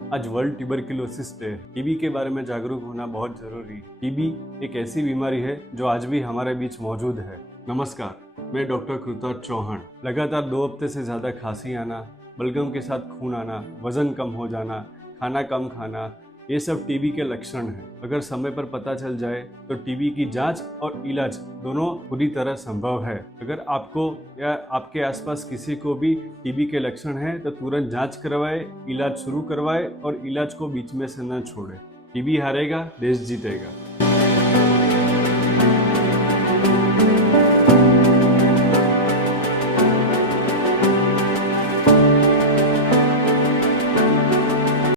आज world tuberculosis day है। TB के बारे में जागरूक होना बहुत जरूरी है। टीबी एक ऐसी बीमारी है जो आज भी हमारे बीच मौजूद है। नमस्कार, मैं डॉक्टर कृतार्थ चौहान। लगातार 2 हफ्ते से ज्यादा खांसी आना, बलगम के साथ खून आना, वजन कम हो जाना, खाना कम खाना, ये सब टीबी के लक्षण हैं। अगर समय पर पता चल जाए तो टीबी की जांच और इलाज दोनों पूरी तरह संभव है। अगर आपको या आपके आसपास किसी को भी टीबी के लक्षण हैं तो तुरंत जांच करवाए, इलाज शुरू करवाए और इलाज को बीच में से न छोड़े। टीबी हारेगा, देश जीतेगा।